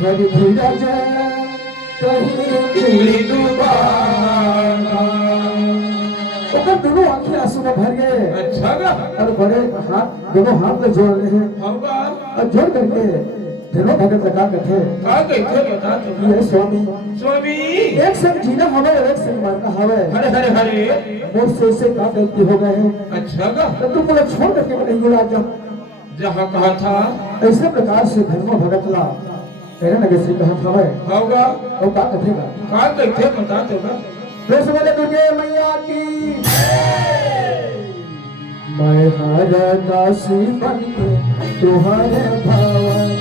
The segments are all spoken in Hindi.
धरी धीरज कहीं ओकर दोनों आंखें आंसू में भर गए। अच्छा गा और बड़े हाथ दोनों हाथ में जोड़ रहे हैं होगा और जोड़ करके धर्म भगत लगा कथे का कैसे बता तो ये स्वामी स्वामी एक संग जीना हवे और एक संग मरना हवे। हरे हरे हरे मुझसे से का गलती हो गए हैं अच्छा गा तो तुम मुझे छोड़ करके नहीं गुला जा जहाँ कहा था ऐसे प्रकार से धर्म भगत ला तेरे नगर श्री कहा था वह होगा और का कथेगा का कैसे बता तो गा प्रेस वाले दुर्गे मैया की मैं हर दासी बन के तुम्हारे भवन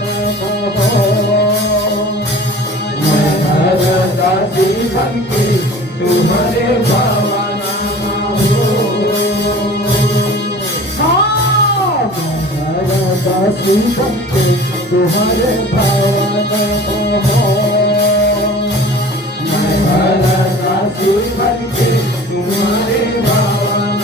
मैं हर दासी बन के तुम्हारे भवन दासी बन के तुम्हारे भवन मैं हर दासी बन के तुम्हारे भवन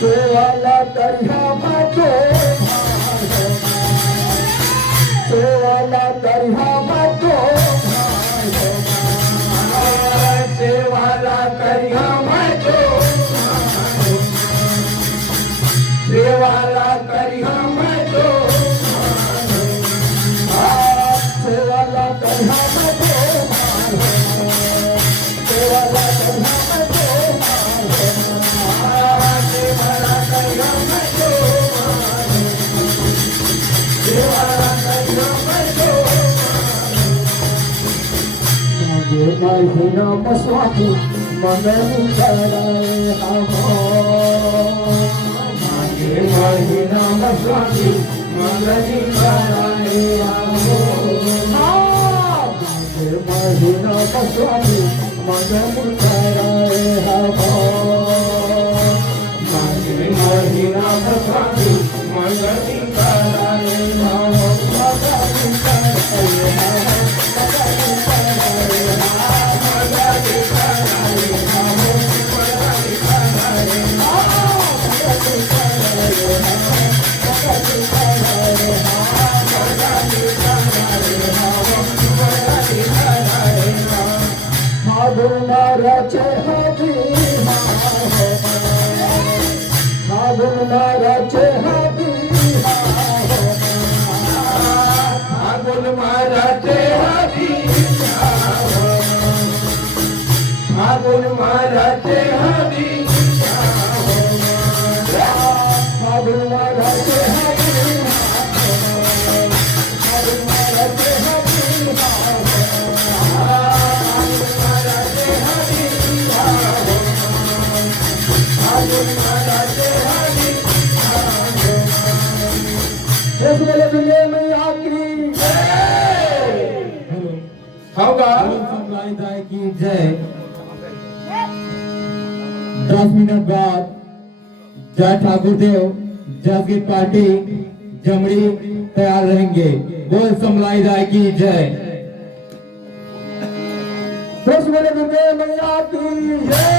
सेवाला करिया बातो सेवाला करिया बातो सेवाला करिया मैं तो सेवाला करिया मैं तो सेवाला करिया बातो सेवाला करिया बातो सेवाला करिया मैं तो सेवाला करिया मैं तो ये महीना मस्वामी मंगल कराए हम ये महीना मस्वामी मंगली कराए ये महीना मस्वामी मंगल कराए हम ये महीना मस्वामी मंगली कराए फागुन महाराजे हरी फागुन महाराजे हरी फागुन महाराजे हरी फागुन महाराजे हरी फागुन महाराजे हरी इस वेले दुनिया में आखिरी होगा की जय 10 मिनट बाद जय ठाकुर देव जागीर पार्टी जमड़ी तैयार रहेंगे। बोल समलाई राय की जय। दुर्गे मैया की जय।